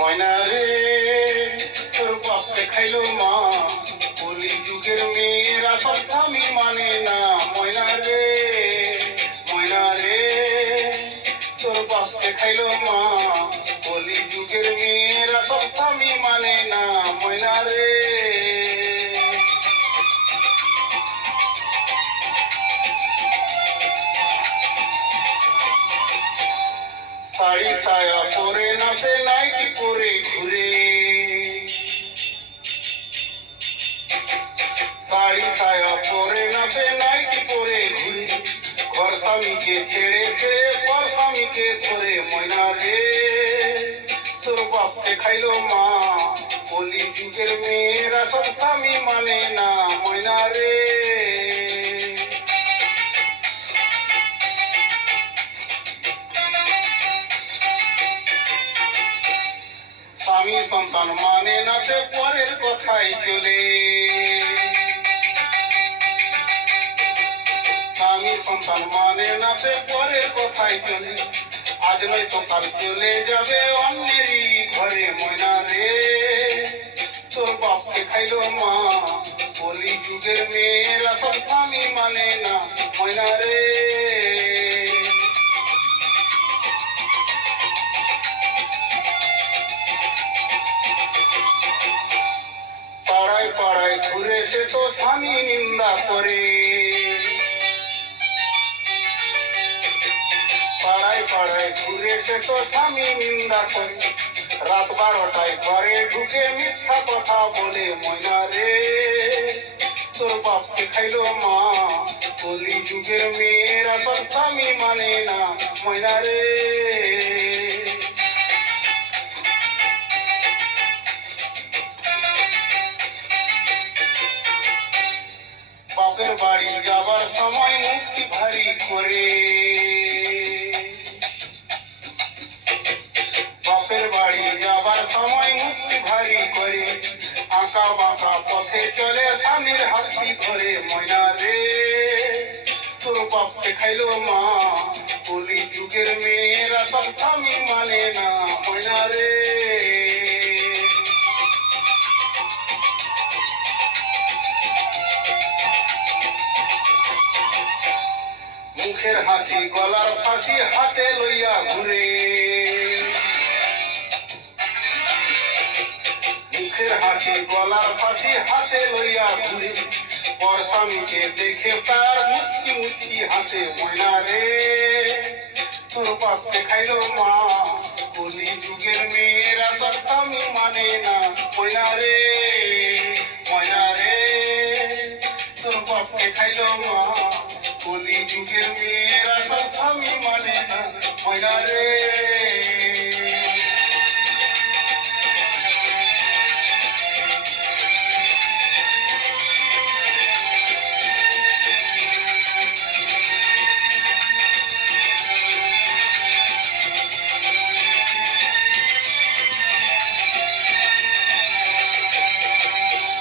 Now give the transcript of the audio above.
ময়না রে তোর বাপকে খাইলো মা, কলি যুগের মেয়েরা সব স্বামী মানে না। ময়না রে তোর বাপকে খাইলো মা, কলি যুগের মেয়েরা সব স্বামী মানে না। ময়না রে শাড়ি সায়া পরে নাচে, নাইটি পরে ঘুরে। শাড়ি সায়া পরে নাচে, নাইটি পরে ঘুরে। ঘর স্বামীকে ছেড়েছে, পর স্বামীকে ধরে। ময়না রে তোর বাপকে খাইলো মা, কলি যুগের মেয়েরা সব স্বামী মানে না। ময়না রে স্বামী সন্তান মানে না, সে পরের কথাই চলে। স্বামী সন্তান মানে না, সে পরের কথাই চলে। আজ নয়তো কাল চলে যাবে অন্যেরই ঘরে। ময়না রে তোর বাপকে খাইলো মা, কলি যুগের মেয়েরা সব স্বামী মানে না। ময়না রে পাড়ায় পাড়ায় ঘুরে সে তো স্বামী নিন্দা করে। পাড়ায় পাড়ায় ঘুরে সে তো স্বামী নিন্দা করে। রাত 12টায় ঘরে ঢুকে মিথ্যা কথা বলে। ময়না রে তোর বাপকে খাইলো মা, কলি যুগের মেয়েরা সব স্বামী মানে না। ময়না রে বাপের বাড়ি যাবার সময় মুক্তি ভারী করে। বাপের বাড়ি যাবার সময় মুক্তি ভারী করে। আঁকা বাঁকা পথে চলে স্বামীর হাতটি ধরে। ময়না রে তোর বাপকে খাইলো মা, কলি যুগের মেয়েরা সব স্বামী মানে না। ময়না রে মুখের হাসি গলার ফাঁসি হাতে লইয়া ঘুরে। মুখের হাসি গলার ফাঁসি হাতে লইয়া ঘুরে। পর স্বামীকে দেখে তার মুচকি মুচকি হাসে। ময়না রে তোর বাপকে খাইলো মা, কলি যুগের মেয়েরা সব স্বামী মানে না। ময়না রে তোর বাপকে খাইলো মা, কলি যুগের মেয়ে